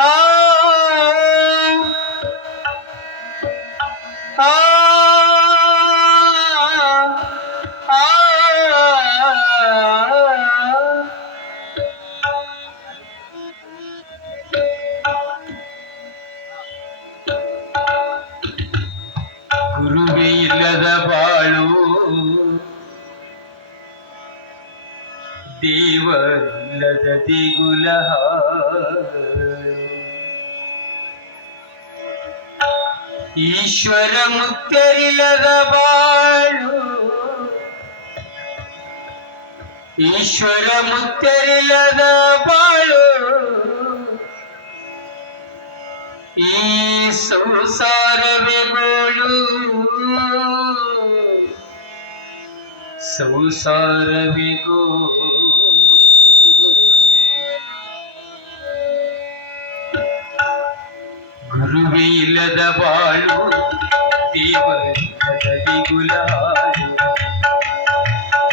ಆ ಆ ಗುರುವೇ ಇಲ್ಲದ ಬಾಳು, ದೇವ ಇಲ್ಲದ ದಿಗುಲ, ಈಶ್ವರ ಮುಕ್ತರಿಲ್ಲದ ಬಾಳು, ಈಶ್ವರ ಮುಕ್ತರಿಲ್ಲದ ಬಾಳು, ಈ ಸಂಸಾರವೇ ಗೋಳು, ಸಂಸಾರವೇ ಗೋಳು. ಗುರುವೇ ಇಲ್ಲದ ಬಾಳು, ದೇವರಿಲ್ಲದ ದಿಗುಲ,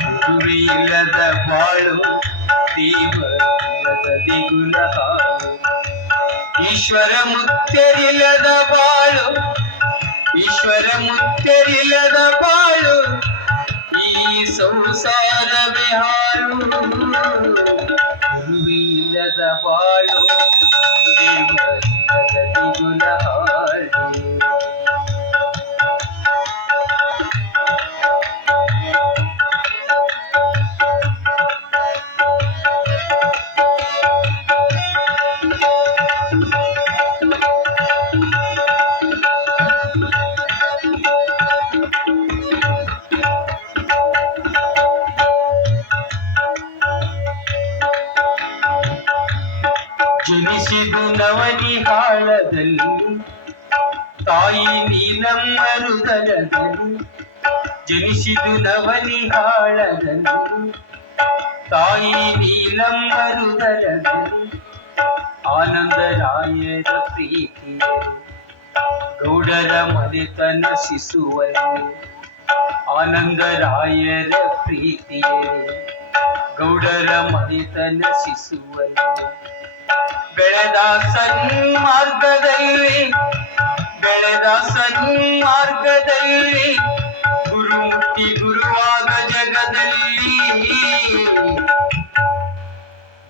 ಗುರುವೇ ಇಲ್ಲದ ಬಾಳು, ದೇವರಿಲ್ಲದ ದಿಗುಲ, ಈಶ್ವರ ಮುಕ್ತರಿಲ್ಲದ ಬಾಳು, ಈಶ್ವರ ಮುಕ್ತರಿಲ್ಲದ ಬಾಳು, ಈ ಸಂಸಾರವೇ ಹಾಳು. ಗುರುವೇ ಇಲ್ಲದ ಬಾಳು, ದೇವರಿಲ್ಲದ ದಿಗುಲ ಹಾಳು. ಜನಿಸಿದು ನವನಿಹಾಳದಲ್ಲಿ, ತಾಯಿ ನೀಲಮ್ಮ ಹೃದಯದಲ್ಲಿ, ಜನಿಸಿದು ನವನಿಹಾಳದಲ್ಲಿ, ತಾಯಿ ನೀಲಮ್ಮ ಹೃದಯದಲ್ಲಿ, ಆನಂದರಾಯರ ಪ್ರೀತಿಯ ಗೌಡರ ಮನೆತನ ಶಿಸುವಲ್ಲಿ, ಆನಂದರಾಯರ ಪ್ರೀತಿಯ ಗೌಡರ ಮನೆತನ ಶಿಸುವಲ್ಲಿ, ಬೆಳೆದ ಸನ್ಮಾರ್ಗದಲ್ಲಿ, ಬೆಳೆದ ಸನ್ಮಾರ್ಗದಲ್ಲಿ, ಗುರುಮುಖಿ ಗುರುವಾದ ಜಗದಲ್ಲಿ,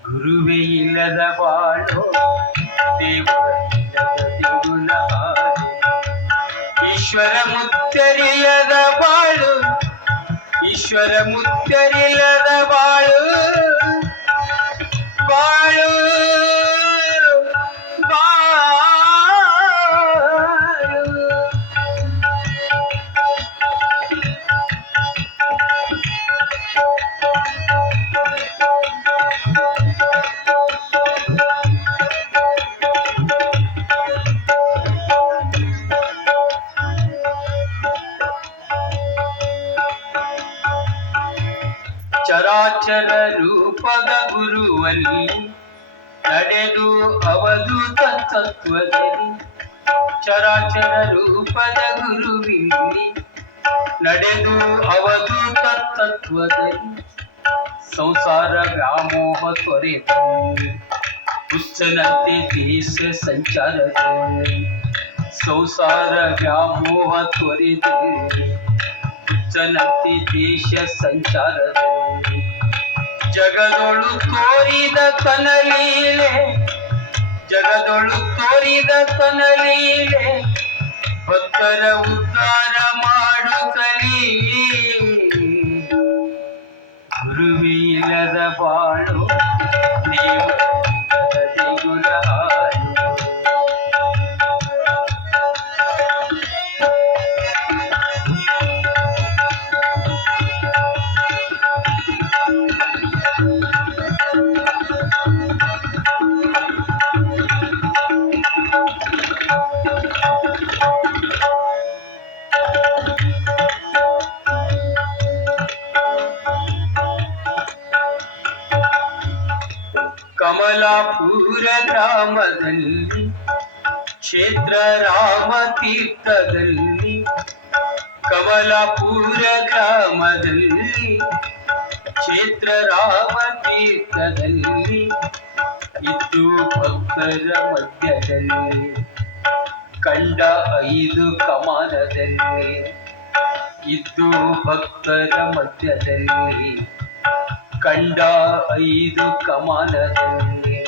ಗುರುವೇ ಇಲ್ಲದ ಬಾಳು, ದೇವರಿಲ್ಲದ ದಿಗುಲ ಹಾಳು, ಈಶ್ವರ ಮುಕ್ತರಿಲ್ಲದ ಬಾಳು, ಈಶ್ವರ ಮುಕ್ತರಿಲ್ಲದ ಬಾಳು, ಬಾಳು ಚರಾಚರ ರೂಪದ ಗುರುವಲ್ಲಿ ನಡೆದು ಅವಧೂತ ತತ್ವದಲ್ಲಿ, ಚರಾಚರ ರೂಪದ ಗುರುವಿಲ್ಲಿ ನಡೆದು ಅವಧೂತ ತತ್ವದಲ್ಲಿ, ಸಂಸಾರ ವ್ಯಾಮೋಹ ತೊರೆದಲ್ಲಿ, ಹುಚ್ಚನಂತೆ ದೇಶ ಸಂಚಾರದಲ್ಲಿ, ಸಂಸಾರ ವ್ಯಾಮೋಹ ತೊರೆದಲ್ಲಿ, ಹುಚ್ಚನಂತೆ ದೇಶ ಸಂಚಾರದಲ್ಲಿ, ಜಗದೊಳು ತೋರಿದ ತನಲೀಲೆ, ಜಗದೊಳು ತೋರಿದ ತನಲೀಲೆ, ಭಕ್ತರ ಉದ್ಧಾರ ಮಾಡುತ್ತಲೀ, ಗುರುವೇ ಇಲ್ಲದ ಬಾಳು, ದೇವರಿಲ್ಲದ ದಿಗುಲ ಹಾಳು. ಕಮಲಾಪುರ ಗ್ರಾಮದಲ್ಲಿ, ಕ್ಷೇತ್ರ ರಾಮತೀರ್ಥದಲ್ಲಿ, ಕಮಲಾಪುರ ಗ್ರಾಮದಲ್ಲಿ, ಕ್ಷೇತ್ರ ರಾಮತೀರ್ಥದಲ್ಲಿ, ಇದ್ದು ಭಕ್ತರ ಮಧ್ಯದಲ್ಲಿ ಕಂಡ 5 ಕಮಾನದಲ್ಲಿ ಇದ್ದು ಭಕ್ತರ ಮಧ್ಯದಲ್ಲಿ ಕಂಡ 5 ಕಮಾನದಲ್ಲಿ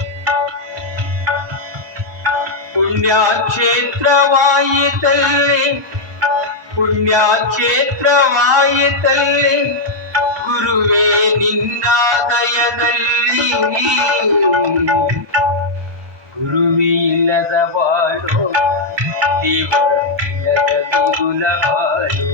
ಪುಣ್ಯಕ್ಷೇತ್ರವಾಯಿತಲ್ಲಿ ಪುಣ್ಯಕ್ಷೇತ್ರವಾಯಿತಲ್ಲಿ ಗುರುವೇ ನಿನ್ನ ದಯದಲ್ಲಿ ಗುರುವೇ ಇಲ್ಲದ ಬಾಳು ದೇವರಿಲ್ಲದ ದೇಗುಲ ಹಾಳು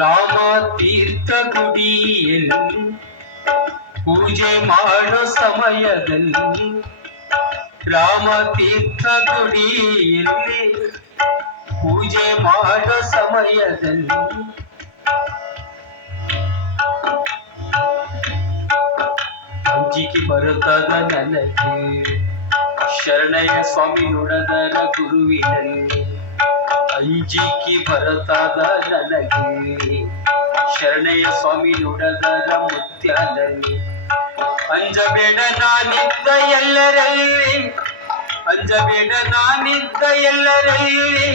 ರಾಮ ತೀರ್ಥ ಗುಡಿಯಲ್ಲಿ ಪೂಜೆ ಮಾಡೋ ಸಮಯದಲ್ಲಿ ರಾಮ ತೀರ್ಥ ಗುಡಿಯಲ್ಲಿ ಪೂಜೆ ಮಾಡೋ ಸಮಯದಲ್ಲಿ ಅಂಜಿಕೆ ಬರುತ್ತದ ನನಗೆ ಶರಣಯ್ಯ ಸ್ವಾಮಿ ನುಡದರ ಗುರುವಿನಲ್ಲಿ ಅಂಜಿಕೆ ಬರುತ್ತದ ನನಗೆ ಶರಣಯ್ಯ ಸ್ವಾಮಿ ನುಡದರ ಮುತ್ಯಾದಲ್ಲಿ ಅಂಜಬೇಡ ನಾನಿದ್ದ ಎಲ್ಲರಲ್ಲಿ ಅಂಜಬೇಡ ನಾನಿದ್ದ ಎಲ್ಲರಲ್ಲಿ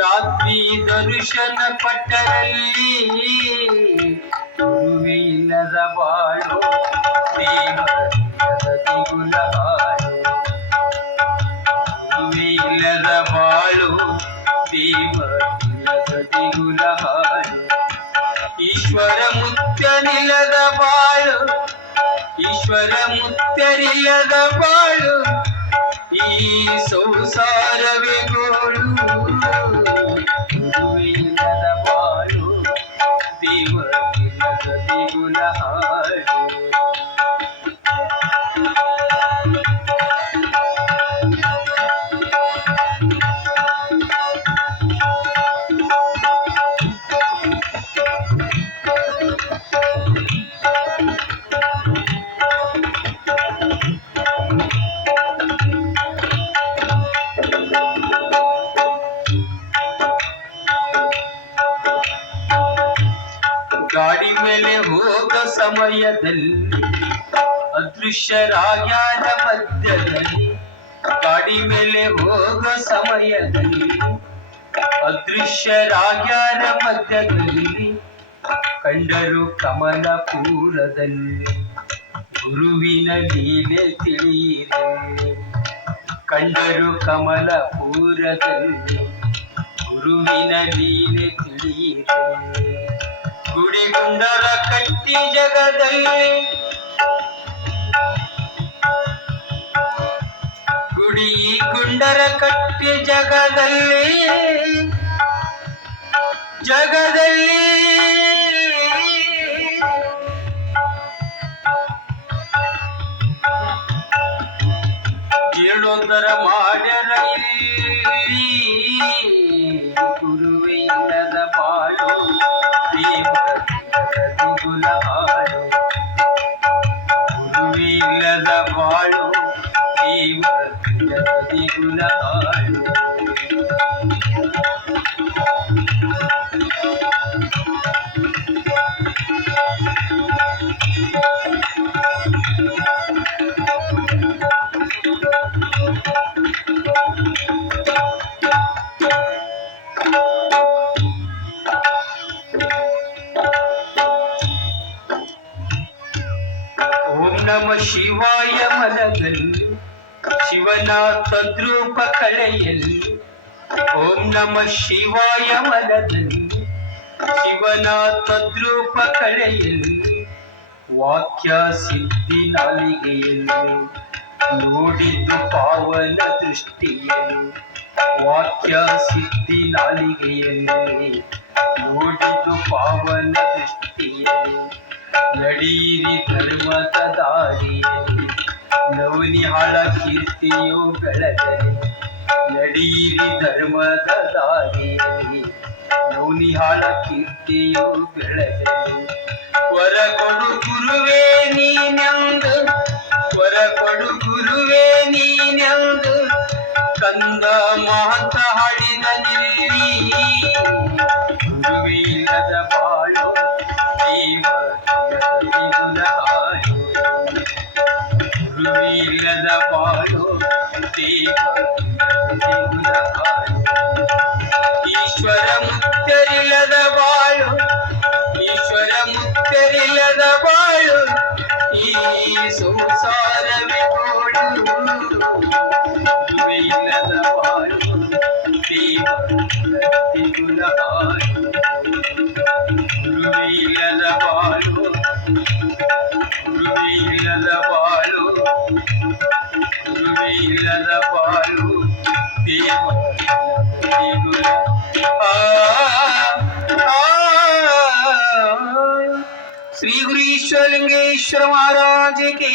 ರಾತ್ರಿ ದರ್ಶನ ಪಟ್ಟರಲ್ಲಿ ಗುರುವೇ ಇಲ್ಲದ ಬಾಳು ದೇವರಿಲ್ಲದ ದೇಗುಲ ಹಾಳು ಗುರುವೇ ಇಲ್ಲದ ಬಾಳು ದೇವರಿಲ್ಲದ ದೇಗುಲ ಹಾಳು ಈಶ್ವರ ಮುತ್ಯನಿಲ್ಲದ ಬಾಳು ಈಶ್ವರ ಮುತ್ಯರಿಲ್ಲದ ಬಾಳು ಈ ಸಂಸಾರವೇ ಗೋಳು ಗುರುವೇ ಇಲ್ಲದ ಬಾಳು ದೇವರಿಲ್ಲದ ದೇಗುಲ ಹಾಳು ಗಾಡಿ ಮೇಲೆ ಹೋಗೋ ಸಮಯದಲ್ಲಿ ಅದೃಶ್ಯರಾಗ್ಯಾರ ಮಧ್ಯದಲ್ಲಿ ಗಾಡಿ ಮೇಲೆ ಹೋಗೋ ಸಮಯದಲ್ಲಿ ಅದೃಶ್ಯರಾಗ್ಯಾರ ಮಧ್ಯದಲ್ಲಿ ಕಂಡರು ಕಮಲಪುರದಲ್ಲಿ ಗುರುವಿನ ಲೀಲೆ ತಿಳಿಯಿದೆ ಕಂಡರು ಕಮಲಪುರದಲ್ಲಿ ಗುರುವಿನ ಲೀಲೆ ತಿಳಿಯಿದೆ ಗುಡಿಗುಂಡರ ಕಟ್ಟಿ ಜಗದಲ್ಲಿ ಗುಡಿ ಗುಂಡರ ಕಟ್ಟಿ ಜಗದಲ್ಲಿ ಜಗದಲ್ಲಿ ಜೀರ್ಣೋದ್ಧಾರ ಮಾಡ್ಯರ ಇಲ್ಲಿ ಗುರುವೇ ಇಲ್ಲದ ಬಾಳು ದೇಗುಲ ಹಾಳು ಗುರುವೇ ಇಲ್ಲದ ಬಾಳು ದೇವರಿಲ್ಲದ ದೇಗುಲ ಹಾಳು ಓಂ ನಮಃ ಶಿವಾಯ ಮನದಲ್ಲಿ ಶಿವನ ತದ್ರೂಪ ಕಳೆಯಲ್ಲಿ ಓಂ ನಮಃ ಶಿವಾಯ ಮನದಲ್ಲಿ ಶಿವನ ತದ್ರೂಪ ಕಳೆಯಲ್ಲಿ ವಾಕ್ಯ ಸಿದ್ಧಿ ನಾಲಿಗೆಯಲ್ಲಿ ನೋಡಿದ್ದು ಪಾವನ ದೃಷ್ಟಿಯಲ್ಲಿ ವಾಕ್ಯ ಸಿದ್ಧಿ ನಾಲಿಗೆಯಲ್ಲಿ ನೋಡಿದ್ದು ಪಾವನ ದೃಷ್ಟಿಯಲ್ಲಿ ನಡೆಯಿರಿ ಧರ್ಮದ ದಾರಿಯಲ್ಲಿ ನವನಿಹಾಳ ಕೀರ್ತಿಯು ಬೆಳಗಲಿ ನಡೆಯಿರಿ ಧರ್ಮದ ದಾರಿಯಲ್ಲಿ ನವನಿಹಾಳ ಕೀರ್ತಿಯು ಬೆಳಗಲಿ ವರ ಕೊಡು ಗುರುವೇ ನೀನೆಂದು ವರ ಕೊಡು ಗುರುವೇ ನೀನೆಂದು ಕಂದ ಮಹಂತ ಹಾಡಿದ ನಿಲ್ಲಿ ಗುರುವೇ ಇಲ್ಲದ ಬಾಳು ದೇವರ ಹಾಡು ಗುರುವೇ ಇಲ್ಲದ ಬಾಳು ದೇವರ ಹಾಡು ಈಶ್ವರ ಮುಕ್ತರಿಲ್ಲದ ಬಾಳು ಈಶ್ವರ ಮುಕ್ತರಿಲ್ಲದ ಬಾಳು ಈ ಸಂಸಾರವೇ ಗೋಳು ಗುರುವೇ ಇಲ್ಲದ ಬಾಳು ದೇವರ ಹಾಡು ಗುರುವೇ ಇಲ್ಲದ ಬಾಳು ಗುರುವೇ ಇಲ್ಲದ ಬಾಳು ಗುರುವೇ ಇಲ್ಲದ ಬಾಳು ದೇವರ श्री गुरु ईश्वर लिंगेश्वर महाराज की